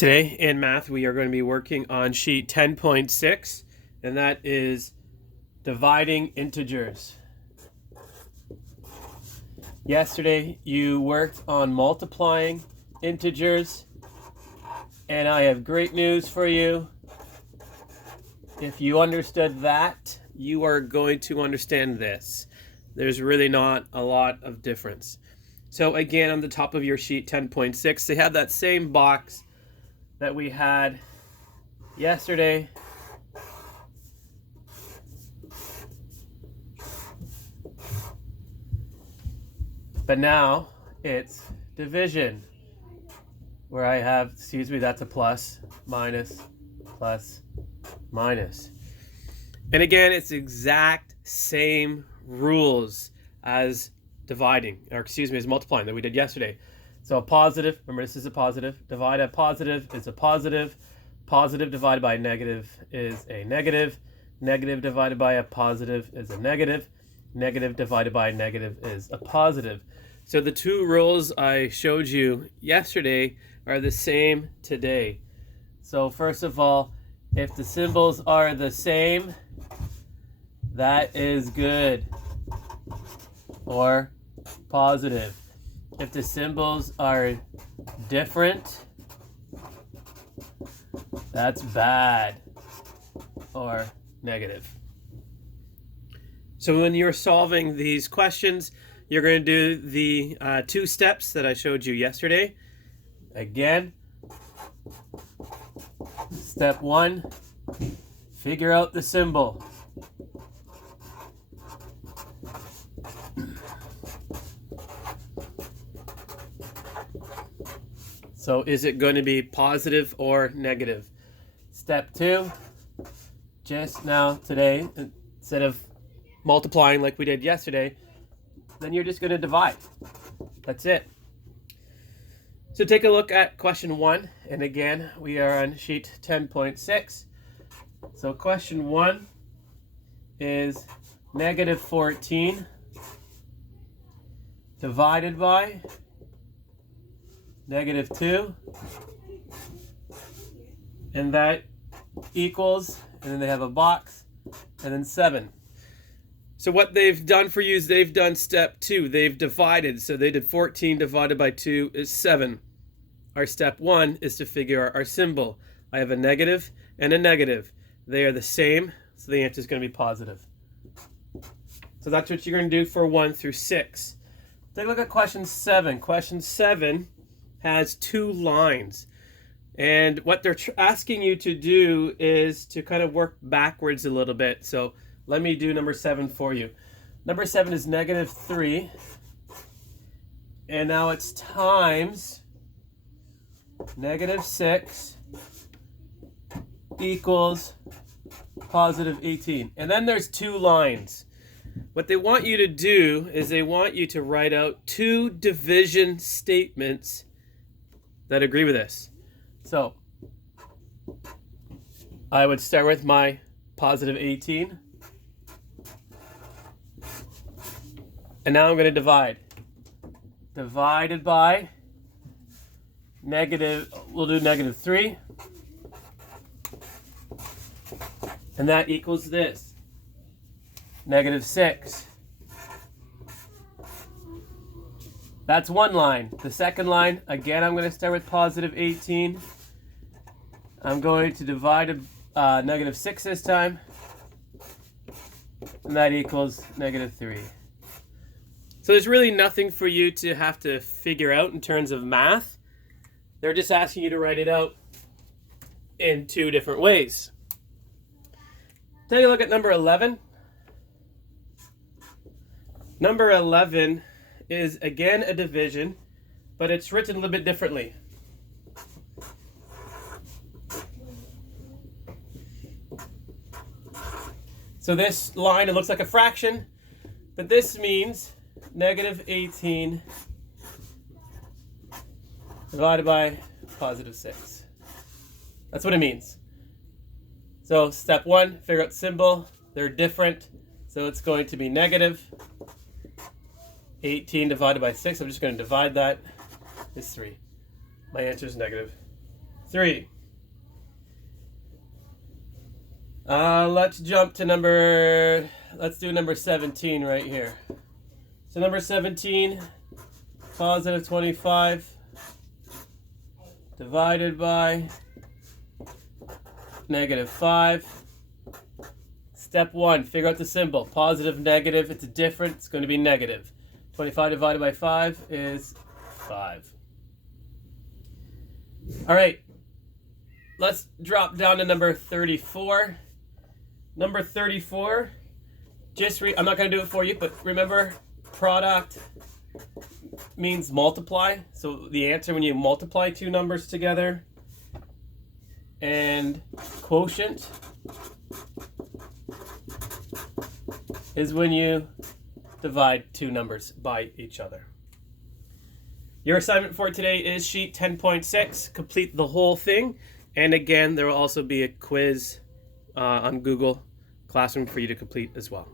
Today in math, we are going to be working on sheet 10.6, and that is dividing integers. Yesterday, you worked on multiplying integers, and I have great news for you. If you understood that, you are going to understand this. There's really not a lot of difference. So again, on the top of your sheet 10.6, they have that same box that we had yesterday. But now it's division, where I have, that's a plus, minus, plus, minus. And again, it's the exact same rules as dividing, as multiplying that we did yesterday. So a positive, remember this is a positive, divide a positive is a positive, positive divided by a negative is a negative, negative divided by a positive is a negative, negative divided by a negative is a positive. So the two rules I showed you yesterday are the same today. So first of all, if the symbols are the same, that is good or positive. If the symbols are different, that's bad or negative. So when you're solving these questions, you're going to do the two steps that I showed you yesterday. Again, step one, figure out the symbol. So is it going to be positive or negative? Step two, just now today, instead of multiplying like we did yesterday, then you're just going to divide. That's it. So take a look at question 1. And again, we are on sheet 10.6. So question 1 is negative 14 divided by negative 2, and that equals, and then they have a box, and then 7. So what they've done for you is they've done step 2. They've divided. So they did 14 divided by 2 is 7. Our step 1 is to figure out our symbol. I have a negative and a negative. They are the same, so the answer is going to be positive. So that's what you're going to do for 1 through 6. Take a look at question 7. Question 7 has 2 lines. And what they're asking you to do is to kind of work backwards a little bit. So let me do number 7 for you. Number 7 is negative 3. And now it's times negative 6 equals positive 18. And then there's 2 lines. What they want you to do is they want you to write out 2 division statements that agree with this. So I would start with my positive 18. And now I'm going to divide. Divided by negative, we'll do negative 3. And that equals this. Negative 6. That's one line. The second line, again, I'm going to start with positive 18. I'm going to divide negative 6 this time. And that equals negative 3. So there's really nothing for you to have to figure out in terms of math. They're just asking you to write it out in 2 different ways. Take a look at number 11. Number 11 is again a division, but it's written a little bit differently. So this line, it looks like a fraction, but this means negative 18 divided by positive 6. That's what it means. So step 1, figure out symbol. They're different, so it's going to be negative 18 divided by 6. I'm just going to divide that. Is 3. My answer is negative 3. Let's jump to let's do number 17 right here. So number 17, positive 25 divided by negative 5. Step 1, figure out the symbol. Positive, negative, it's different, it's going to be negative. 25 divided by 5 is 5. All right, let's drop down to number 34. Number 34, I'm not going to do it for you, but remember, product means multiply. So the answer when you multiply two numbers together, and quotient is when you divide two numbers by each other. Your assignment for today is sheet 10.6. Complete the whole thing. And again, there will also be a quiz on Google Classroom for you to complete as well.